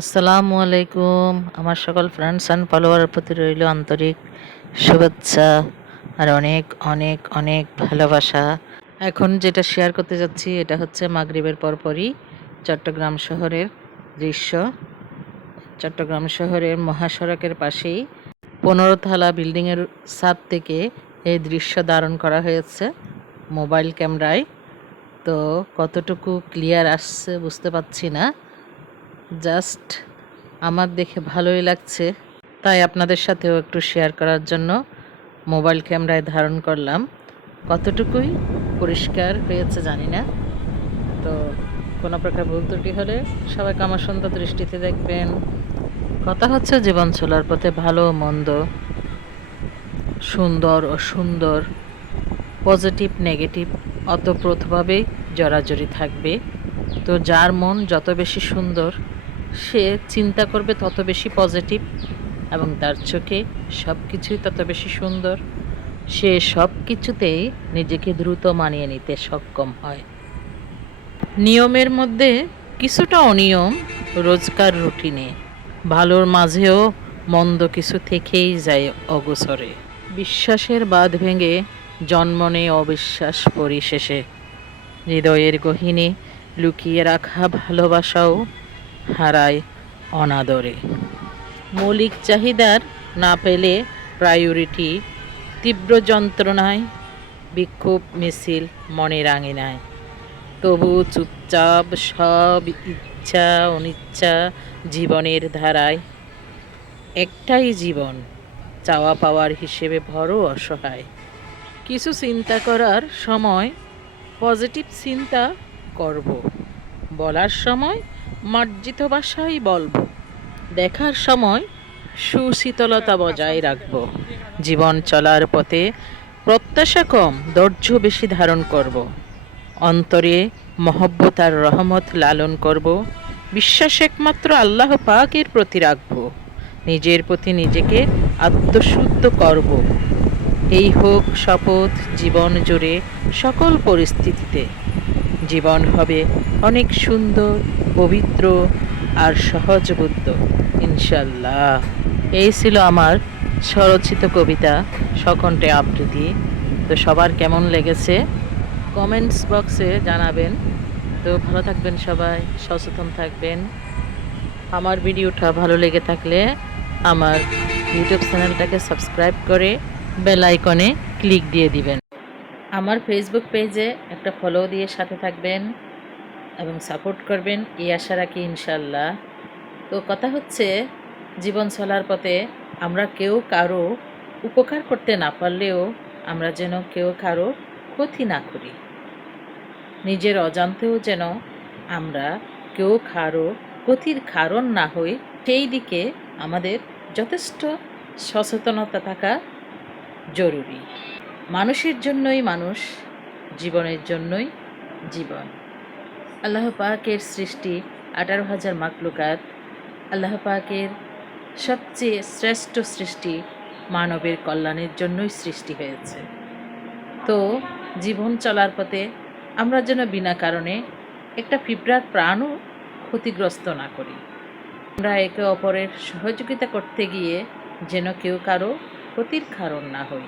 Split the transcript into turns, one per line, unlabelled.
আসসালামু আলাইকুম। আমার সকল ফ্রেন্ডস অ্যান্ড ফলোয়ারের প্রতি রইল আন্তরিক শুভেচ্ছা আর অনেক অনেক অনেক ভালোবাসা। এখন যেটা শেয়ার করতে যাচ্ছি, এটা হচ্ছে মাগরিবের পরপরই চট্টগ্রাম শহরের দৃশ্য। চট্টগ্রাম শহরের মহাসড়কের পাশেই পনেরো তলা বিল্ডিংয়ের ছাদ থেকে এই দৃশ্য ধারণ করা হয়েছে মোবাইল ক্যামেরায়। তো কতটুকু ক্লিয়ার আসছে বুঝতে পারছি না। জাস্ট আমার দেখে ভালোই লাগছে। তাই আপনাদের সাথেও একটু শেয়ার করার জন্য মোবাইল ক্যামেরায় ধারণ করলাম। কতটুকুই পরিষ্কার হয়েছে জানি না। তো কোনো প্রকার ভুল ত্রুটি হলে সবাই সুন্দর দৃষ্টিতে দেখবেন। কথা হচ্ছে জীবন চলার পথে ভালো মন্দ, সুন্দর ও সুন্দর পজিটিভ নেগেটিভ অতপ্রতভাবে জড়াজড়ি থাকবে। তো যার মন যত বেশি সুন্দর সে চিন্তা করবে তত বেশি পজিটিভ এবং তার চোখে সব কিছুই তত বেশি সুন্দর। সে সব কিছুতেই নিজেকে দ্রুত মানিয়ে নিতে সক্ষম হয়। নিয়মের মধ্যে কিছুটা অনিয়ম রোজকার রুটিনে, ভালোর মাঝেও মন্দ কিছু থেকেই যায় অগোচরে। বিশ্বাসের বাঁধ ভেঙে জন্ম নেয় অবিশ্বাস পরিশেষে। হৃদয়ের গহিনে লুকিয়ে রাখা ভালোবাসাও হারায় অনাদরে। মৌলিক চাহিদার না পেলে প্রায়োরিটি তীব্র যন্ত্রণায়, বিক্ষোভ মিছিল মনে রাঙিনায়। তবু চুপচাপ সব ইচ্ছা অনিচ্ছা জীবনের ধারায় একটাই জীবন, চাওয়া পাওয়ার হিসেবে বড় অসহায়। কিছু চিন্তা করার সময়, পজিটিভ চিন্তা করব। বলার সময় মার্জিত ভাষাই বলব, দেখার সময় সুশীতলতা বজায় রাখব। জীবন চলার পথে প্রত্যাশা কম, ধৈর্য বেশি ধারণ করব। অন্তরে মহব্বত আর রহমত লালন করব। বিশ্বাস একমাত্র আল্লাহ পাকের প্রতি রাখব। নিজের প্রতি নিজেকে আত্মশুদ্ধ করব। এই হোক শপথ জীবন জুড়ে সকল পরিস্থিতিতে। জীবন হবে অনেক সুন্দর পবিত্র আর সহজবুদ্ধ ইনশাল্লাহ এই ছিল আমার স্বরচিত কবিতা সকণ্ঠে আবৃত্তি। তো সবার কেমন লেগেছে? কমেন্টস বক্সে জানাবেন। তো ভালো থাকবেন সবাই, সচেতন থাকবেন। আমার ভিডিওটা ভালো লেগে থাকলে আমার ইউটিউব চ্যানেলটাকে সাবস্ক্রাইব করে বেল আইকনে ক্লিক দিয়ে দিবেন। আমার ফেসবুক পেজে একটা ফলো দিয়ে সাথে থাকবেন। এবং সাপোর্ট করবেন, এই আশা রাখি ইনশাল্লাহ তো কথা হচ্ছে, জীবন চলার পথে আমরা কেউ কারও উপকার করতে না পারলেও আমরা যেন কেউ কারও ক্ষতি না করি। নিজের অজান্তেও যেন আমরা কেউ কারও ক্ষতির কারণ না হই, সেই দিকে আমাদের যথেষ্ট সচেতনতা থাকা জরুরি। মানুষের জন্যই মানুষ, জীবনের জন্যই জীবন। আল্লাহ পাকের সৃষ্টি আঠারো হাজার মাকলুকাত আল্লাহ পাকের সবচেয়ে শ্রেষ্ঠ সৃষ্টি মানবের কল্যাণের জন্যই সৃষ্টি হয়েছে। তো জীবন চলার পথে আমরা যেন বিনা কারণে একটা পিঁপড়ার প্রাণও ক্ষতিগ্রস্ত না করি। আমরা একে অপরের সহযোগিতা করতে গিয়ে যেন কেউ কারও ক্ষতির কারণ না হই।